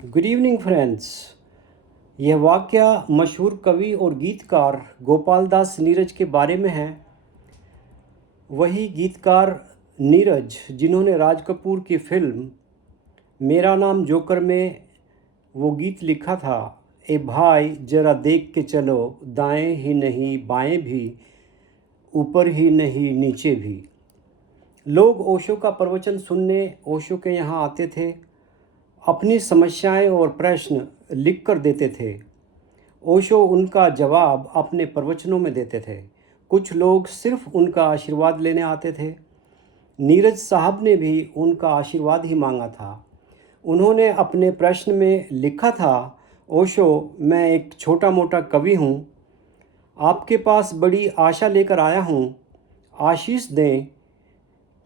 Good evening friends. यह वाकया मशहूर कवि और गीतकार गोपाल दास नीरज के बारे में है। वही गीतकार नीरज जिन्होंने राज कपूर की फिल्म मेरा नाम जोकर में वो गीत लिखा था, ए भाई जरा देख के चलो, दाएं ही नहीं बाएं भी, ऊपर ही नहीं नीचे भी। लोग ओशो का प्रवचन सुनने ओशो के यहाँ आते थे, अपनी समस्याएं और प्रश्न लिख कर देते थे। ओशो उनका जवाब अपने प्रवचनों में देते थे। कुछ लोग सिर्फ उनका आशीर्वाद लेने आते थे। नीरज साहब ने भी उनका आशीर्वाद ही मांगा था। उन्होंने अपने प्रश्न में लिखा था, ओशो, मैं एक छोटा मोटा कवि हूँ, आपके पास बड़ी आशा लेकर आया हूँ। आशीष दें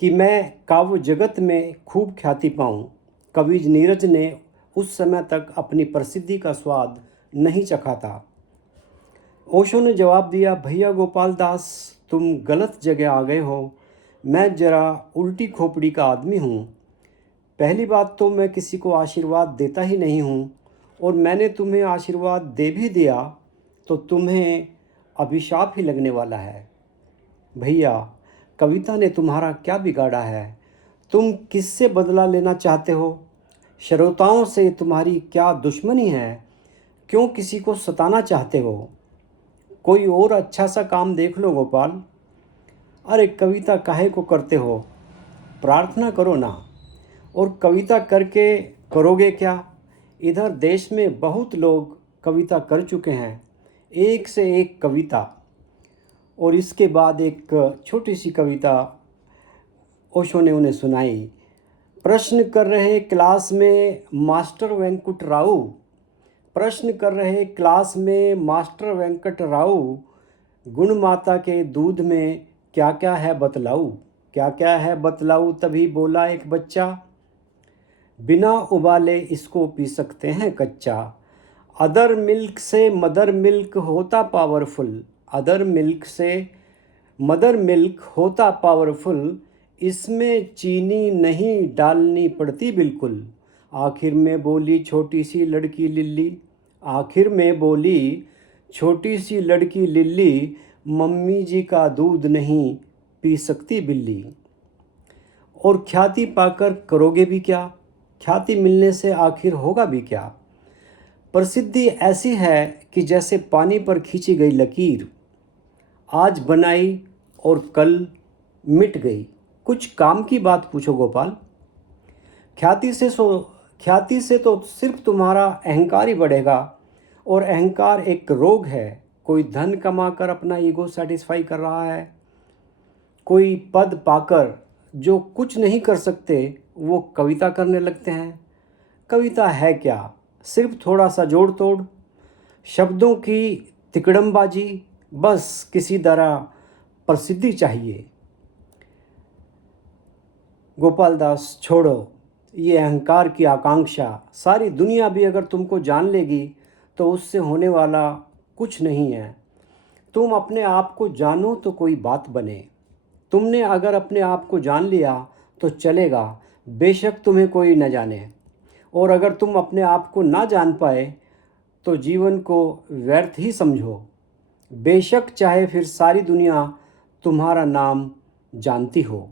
कि मैं काव्य जगत में खूब ख्याति पाऊँ। कवि नीरज ने उस समय तक अपनी प्रसिद्धि का स्वाद नहीं चखा था। ओशो ने जवाब दिया, भैया गोपाल दास, तुम गलत जगह आ गए हो। मैं जरा उल्टी खोपड़ी का आदमी हूँ। पहली बात तो मैं किसी को आशीर्वाद देता ही नहीं हूँ, और मैंने तुम्हें आशीर्वाद दे भी दिया तो तुम्हें अभिशाप ही लगने वाला है। भैया, कविता ने तुम्हारा क्या बिगाड़ा है? तुम किससे बदला लेना चाहते हो? श्रोताओं से तुम्हारी क्या दुश्मनी है? क्यों किसी को सताना चाहते हो? कोई और अच्छा सा काम देख लो गोपाल। अरे कविता काहे को करते हो? प्रार्थना करो ना। और कविता करके करोगे क्या? इधर देश में बहुत लोग कविता कर चुके हैं, एक से एक कविता। और इसके बाद एक छोटी सी कविता ओशो ने उन्हें सुनाई। प्रश्न कर रहे क्लास में मास्टर वेंकट राव, प्रश्न कर रहे क्लास में मास्टर वेंकट राव, गुण माता के दूध में क्या क्या है बतलाऊं, क्या क्या है बतलाऊं। तभी बोला एक बच्चा, बिना उबाले इसको पी सकते हैं कच्चा। अदर मिल्क से मदर मिल्क होता पावरफुल, अदर मिल्क से मदर मिल्क होता पावरफुल, इसमें चीनी नहीं डालनी पड़ती बिल्कुल। आखिर में बोली छोटी सी लड़की लिल्ली, आखिर में बोली छोटी सी लड़की लिल्ली, मम्मी जी का दूध नहीं पी सकती बिल्ली। और ख्याति पाकर करोगे भी क्या? ख्याति मिलने से आखिर होगा भी क्या? प्रसिद्धि ऐसी है कि जैसे पानी पर खींची गई लकीर, आज बनाई और कल मिट गई। कुछ काम की बात पूछो गोपाल। ख्याति से तो सिर्फ तुम्हारा अहंकार ही बढ़ेगा, और अहंकार एक रोग है। कोई धन कमाकर अपना ईगो सेटिस्फाई कर रहा है, कोई पद पाकर जो कुछ नहीं कर सकते वो कविता करने लगते हैं। कविता है क्या? सिर्फ थोड़ा सा जोड़ तोड़, शब्दों की तिकड़मबाजी, बस किसी तरह प्रसिद्धि चाहिए। गोपाल दास, छोड़ो ये अहंकार की आकांक्षा। सारी दुनिया भी अगर तुमको जान लेगी तो उससे होने वाला कुछ नहीं है। तुम अपने आप को जानो तो कोई बात बने। तुमने अगर अपने आप को जान लिया तो चलेगा, बेशक तुम्हें कोई न जाने। और अगर तुम अपने आप को ना जान पाए तो जीवन को व्यर्थ ही समझो, बेशक चाहे फिर सारी दुनिया तुम्हारा नाम जानती हो।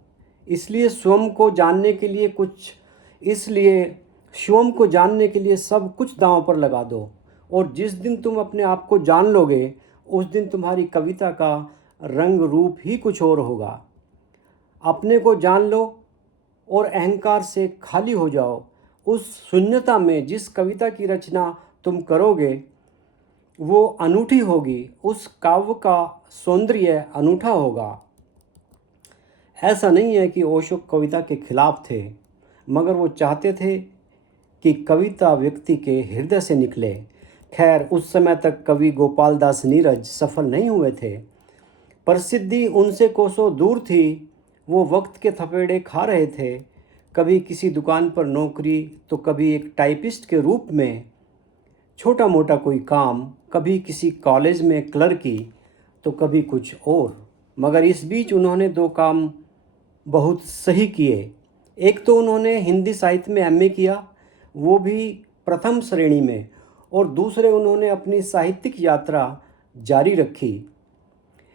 इसलिए स्वयं को जानने के लिए सब कुछ दांव पर लगा दो। और जिस दिन तुम अपने आप को जान लोगे उस दिन तुम्हारी कविता का रंग रूप ही कुछ और होगा। अपने को जान लो और अहंकार से खाली हो जाओ। उस शून्यता में जिस कविता की रचना तुम करोगे वो अनूठी होगी, उस काव्य का सौंदर्य अनूठा होगा। ऐसा नहीं है कि ओशो कविता के खिलाफ थे, मगर वो चाहते थे कि कविता व्यक्ति के हृदय से निकले। खैर, उस समय तक कवि गोपाल दास नीरज सफल नहीं हुए थे। प्रसिद्धि उनसे कोसों दूर थी। वो वक्त के थपेड़े खा रहे थे, कभी किसी दुकान पर नौकरी तो कभी एक टाइपिस्ट के रूप में छोटा मोटा कोई काम, कभी किसी कॉलेज में क्लर्की तो कभी कुछ और। मगर इस बीच उन्होंने दो काम बहुत सही किए। एक तो उन्होंने हिंदी साहित्य में एमए किया, वो भी प्रथम श्रेणी में और दूसरे उन्होंने अपनी साहित्यिक यात्रा जारी रखी।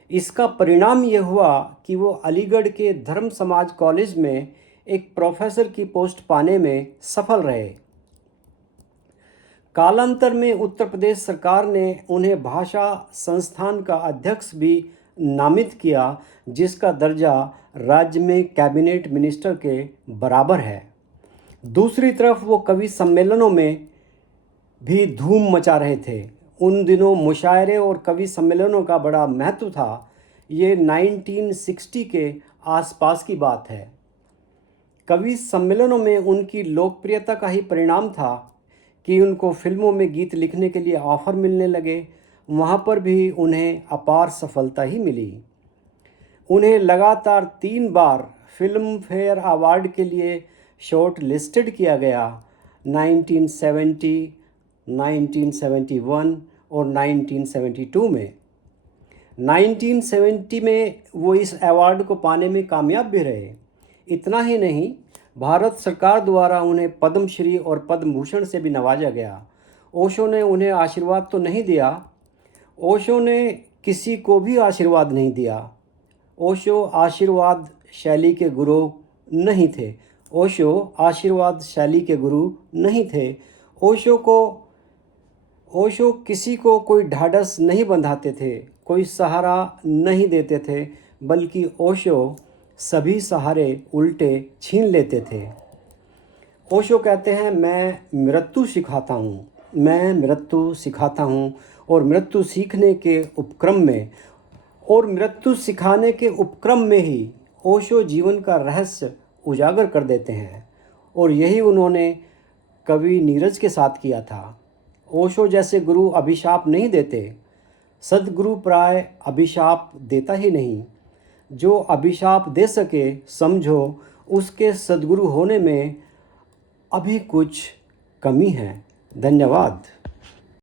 इसका परिणाम यह हुआ कि वो अलीगढ़ के धर्म समाज कॉलेज में एक प्रोफेसर की पोस्ट पाने में सफल रहे। कालांतर में उत्तर प्रदेश सरकार ने उन्हें भाषा संस्थान का अध्यक्ष भी नामित किया, जिसका दर्जा राज्य में कैबिनेट मिनिस्टर के बराबर है। दूसरी तरफ वो कवि सम्मेलनों में भी धूम मचा रहे थे। उन दिनों मुशायरे और कवि सम्मेलनों का बड़ा महत्व था। ये 1960 के आसपास की बात है। कवि सम्मेलनों में उनकी लोकप्रियता का ही परिणाम था कि उनको फिल्मों में गीत लिखने के लिए ऑफ़र मिलने लगे। वहाँ पर भी उन्हें अपार सफलता ही मिली। उन्हें लगातार 3 बार फिल्म फेयर अवार्ड के लिए शॉर्ट लिस्टेड किया गया, 1970, 1971 और 1972 में। 1970 में वो इस अवार्ड को पाने में कामयाब भी रहे। इतना ही नहीं, भारत सरकार द्वारा उन्हें पद्मश्री और पद्म भूषण से भी नवाजा गया। ओशो ने उन्हें आशीर्वाद तो नहीं दिया। ओशो ने किसी को भी आशीर्वाद नहीं दिया। ओशो आशीर्वाद शैली के गुरु नहीं थे। ओशो आशीर्वाद शैली के गुरु नहीं थे। ओशो किसी को कोई ढाढ़स नहीं बंधाते थे, कोई सहारा नहीं देते थे, बल्कि ओशो सभी सहारे उल्टे छीन लेते थे। ओशो कहते हैं, मैं मृत्यु सिखाता हूँ, मैं मृत्यु सिखाता हूँ और मृत्यु सीखने के उपक्रम में और मृत्यु सिखाने के उपक्रम में ही ओशो जीवन का रहस्य उजागर कर देते हैं। और यही उन्होंने कवि नीरज के साथ किया था। ओशो जैसे गुरु अभिशाप नहीं देते। सद्गुरु प्राय अभिशाप देता ही नहीं। जो अभिशाप दे सके, समझो उसके सद्गुरु होने में अभी कुछ कमी है। धन्यवाद।